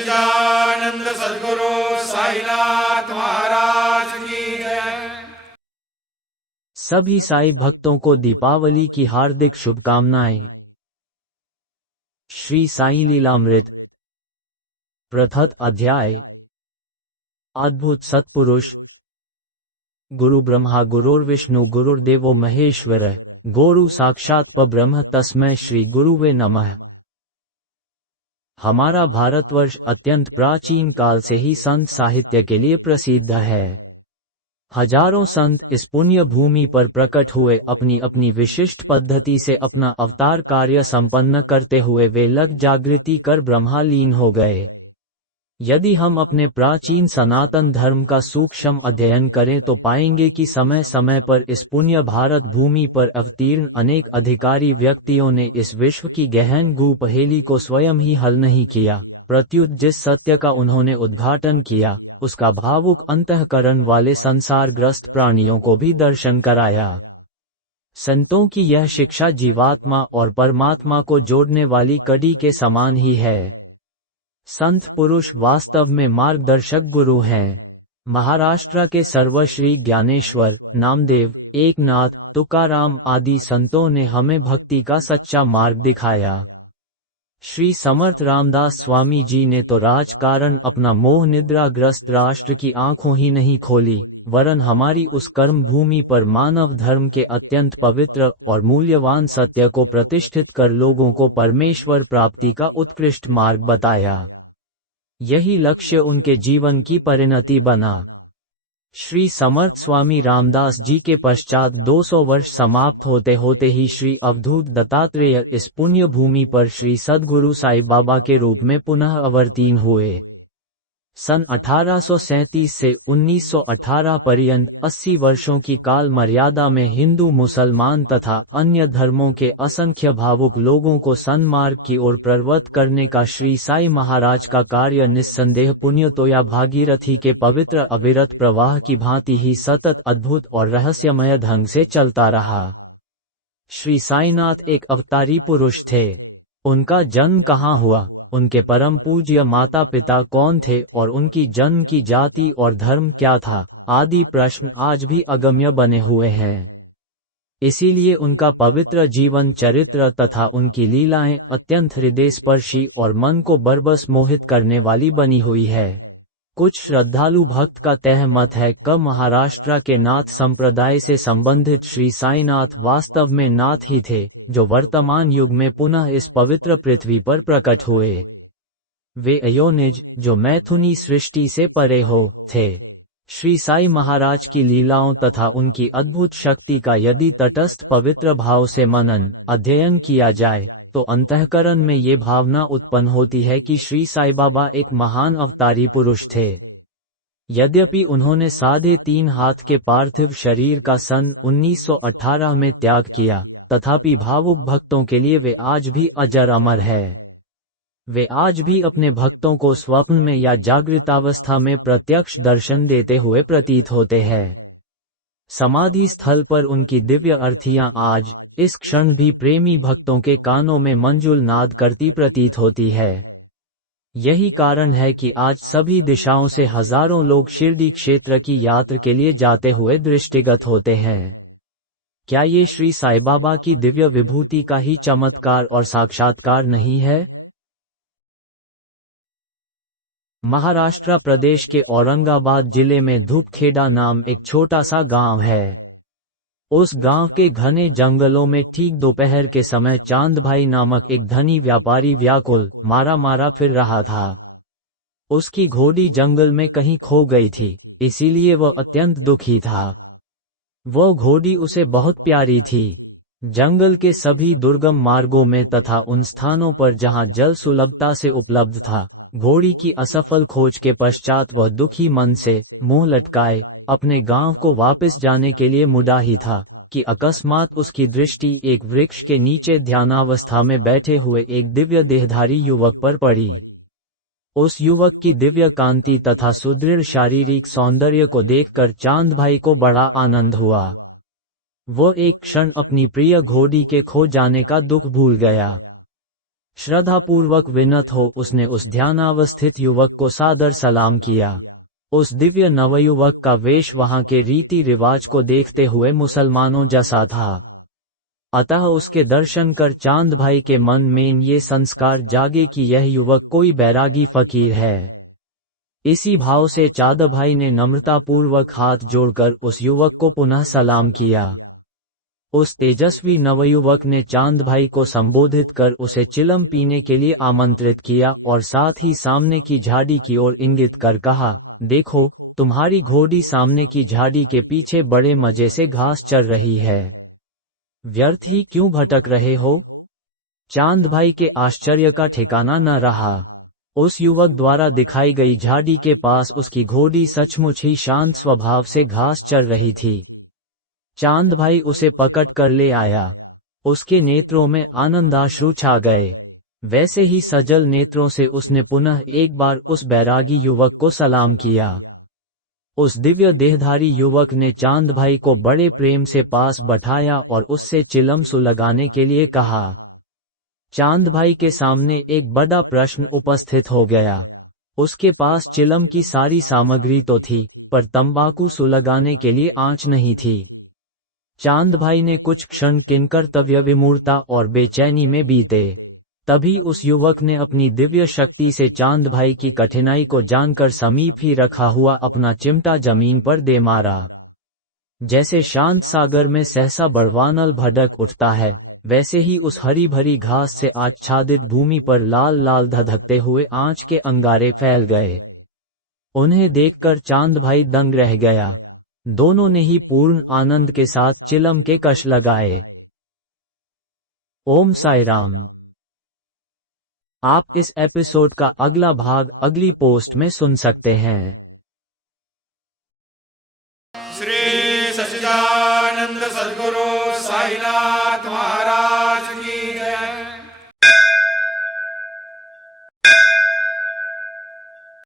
सच्चिदानंद सद्गुरु साईनाथ महाराज की जय। सभी साई भक्तों को दीपावली की हार्दिक शुभकामनाएं। श्री साई लीलामृत प्रथम अध्याय। अद्भुत सत्पुरुष। गुरु ब्रह्मा गुरुर्विष्णु गुरुर्देवो महेश्वर गुरु साक्षात परब्रह्म तस्मै श्री गुरुवे नमः। हमारा भारतवर्ष अत्यंत प्राचीन काल से ही संत साहित्य के लिए प्रसिद्ध है। हजारों संत इस पुण्य भूमि पर प्रकट हुए, अपनी अपनी विशिष्ट पद्धति से अपना अवतार कार्य संपन्न करते हुए वे लग जागृति कर ब्रह्मालीन हो गए। यदि हम अपने प्राचीन सनातन धर्म का सूक्ष्म अध्ययन करें तो पाएंगे कि समय समय पर इस पुण्य भारत भूमि पर अवतीर्ण अनेक अधिकारी व्यक्तियों ने इस विश्व की गहन गूढ़ पहेली को स्वयं ही हल नहीं किया, प्रत्युत जिस सत्य का उन्होंने उद्घाटन किया उसका भावुक अंतःकरण वाले संसारग्रस्त प्राणियों को भी दर्शन कराया। संतों की यह शिक्षा जीवात्मा और परमात्मा को जोड़ने वाली कड़ी के समान ही है। संत पुरुष वास्तव में मार्गदर्शक गुरु हैं। महाराष्ट्र के सर्वश्री ज्ञानेश्वर, नामदेव, एकनाथ, तुकाराम आदि संतों ने हमें भक्ति का सच्चा मार्ग दिखाया। श्री समर्थ रामदास स्वामी जी ने तो राजकारण अपना मोह निद्राग्रस्त राष्ट्र की आंखों ही नहीं खोली, वरन हमारी उस कर्म भूमि पर मानव धर्म के अत्यंत पवित्र और मूल्यवान सत्य को प्रतिष्ठित कर लोगों को परमेश्वर प्राप्ति का उत्कृष्ट मार्ग बताया। यही लक्ष्य उनके जीवन की परिणति बना। श्री समर्थ स्वामी रामदास जी के पश्चात 200 वर्ष समाप्त होते होते ही श्री अवधूत दत्तात्रेय इस पुण्य भूमि पर श्री सद्गुरु साई बाबा के रूप में पुनः अवतीर्ण हुए। सन 1837 से 1918 पर्यंत 80 वर्षों की काल मर्यादा में हिंदू, मुसलमान तथा अन्य धर्मों के असंख्य भावुक लोगों को सन्मार्ग की ओर प्रवृत्त करने का श्री साई महाराज का कार्य निस्संदेह पुण्य तो या भागीरथी के पवित्र अविरत प्रवाह की भांति ही सतत, अद्भुत और रहस्यमय ढंग से चलता रहा। श्री साईनाथ एक अवतारी पुरुष थे। उनका जन्म कहाँ हुआ, उनके परम पूज्य माता पिता कौन थे और उनकी जन्म की जाति और धर्म क्या था आदि प्रश्न आज भी अगम्य बने हुए हैं। इसीलिए उनका पवित्र जीवन चरित्र तथा उनकी लीलाएं अत्यंत हृदयस्पर्शी और मन को बरबस मोहित करने वाली बनी हुई है। कुछ श्रद्धालु भक्त का तह मत है कि महाराष्ट्र के नाथ संप्रदाय से संबंधित श्री साईनाथ वास्तव में नाथ ही थे, जो वर्तमान युग में पुनः इस पवित्र पृथ्वी पर प्रकट हुए। वे अयोनिज, जो मैथुनी सृष्टि से परे हो, थे। श्री साई महाराज की लीलाओं तथा उनकी अद्भुत शक्ति का यदि तटस्थ पवित्र भाव से मनन अध्ययन किया जाए तो अंतःकरण में ये भावना उत्पन्न होती है कि श्री साई बाबा एक महान अवतारी पुरुष थे। यद्यपि उन्होंने 3.5 हाथ के पार्थिव शरीर का सन 1918 में त्याग किया, तथापि भावुक भक्तों के लिए वे आज भी अजर अमर है। वे आज भी अपने भक्तों को स्वप्न में या जागृतावस्था में प्रत्यक्ष दर्शन देते हुए प्रतीत होते हैं। समाधि स्थल पर उनकी दिव्य अर्थियां आज इस क्षण भी प्रेमी भक्तों के कानों में मंजुल नाद करती प्रतीत होती है। यही कारण है कि आज सभी दिशाओं से हजारों लोग शिरडी क्षेत्र की यात्रा के लिए जाते हुए दृष्टिगत होते हैं। क्या ये श्री साई बाबा की दिव्य विभूति का ही चमत्कार और साक्षात्कार नहीं है? महाराष्ट्र प्रदेश के औरंगाबाद जिले में धूपखेड़ा नाम एक छोटा सा गांव है। उस गांव के घने जंगलों में ठीक दोपहर के समय चांदभाई नामक एक धनी व्यापारी व्याकुल मारा फिर रहा था। उसकी घोड़ी जंगल में कहीं खो गई थी, इसीलिए वह अत्यंत दुखी था। वह घोड़ी उसे बहुत प्यारी थी। जंगल के सभी दुर्गम मार्गों में तथा उन स्थानों पर जहां जल सुलभता से उपलब्ध था, घोड़ी की असफल खोज के पश्चात वह दुखी मन से मुंह लटकाए अपने गांव को वापस जाने के लिए मुड़ा ही था कि अकस्मात उसकी दृष्टि एक वृक्ष के नीचे ध्यानावस्था में बैठे हुए एक दिव्य देहधारी युवक पर पड़ी। उस युवक की दिव्य कांति तथा सुदृढ़ शारीरिक सौंदर्य को देखकर चांदभाई को बड़ा आनंद हुआ। वो एक क्षण अपनी प्रिय घोड़ी के खो जाने का दुख भूल गया। श्रद्धापूर्वक विनत हो उसने उस ध्यानावस्थित युवक को सादर सलाम किया। उस दिव्य नवयुवक का वेश वहां के रीति रिवाज को देखते हुए मुसलमानों जैसा था। अतः उसके दर्शन कर चांद भाई के मन में ये संस्कार जागे कि यह युवक कोई बैरागी फकीर है। इसी भाव से चांद भाई ने नम्रतापूर्वक हाथ जोड़कर उस युवक को पुनः सलाम किया। उस तेजस्वी नवयुवक ने चांद भाई को संबोधित कर उसे चिलम पीने के लिए आमंत्रित किया और साथ ही सामने की झाड़ी की ओर इंगित कर कहा, देखो, तुम्हारी घोड़ी सामने की झाड़ी के पीछे बड़े मजे से घास चर रही है। व्यर्थ ही क्यों भटक रहे हो? चांद भाई के आश्चर्य का ठिकाना न रहा। उस युवक द्वारा दिखाई गई झाड़ी के पास उसकी घोड़ी सचमुच ही शांत स्वभाव से घास चर रही थी। चांद भाई उसे पकड़ कर ले आया। उसके नेत्रों में आनंदाश्रु छा गए। वैसे ही सजल नेत्रों से उसने पुनः एक बार उस बैरागी युवक को सलाम किया। उस दिव्य देहधारी युवक ने चांद भाई को बड़े प्रेम से पास बैठाया और उससे चिलम सुलगाने के लिए कहा। चांद भाई के सामने एक बड़ा प्रश्न उपस्थित हो गया। उसके पास चिलम की सारी सामग्री तो थी, पर तंबाकू सुलगाने के लिए आंच नहीं थी। चांद भाई ने कुछ क्षण किंकर्तव्य विमूढ़ता और बेचैनी में बीते। तभी उस युवक ने अपनी दिव्य शक्ति से चांद भाई की कठिनाई को जानकर समीप ही रखा हुआ अपना चिमटा जमीन पर दे मारा। जैसे शांत सागर में सहसा बड़वानल भड़क उठता है, वैसे ही उस हरी भरी घास से आच्छादित भूमि पर लाल लाल धधकते हुए आंच के अंगारे फैल गए। उन्हें देखकर चांद भाई दंग रह गया। दोनों ने ही पूर्ण आनंद के साथ चिलम के कश लगाए। ओम साई राम। आप इस एपिसोड का अगला भाग अगली पोस्ट में सुन सकते हैं। श्री सच्चिदानंद सद्गुरु साईनाथ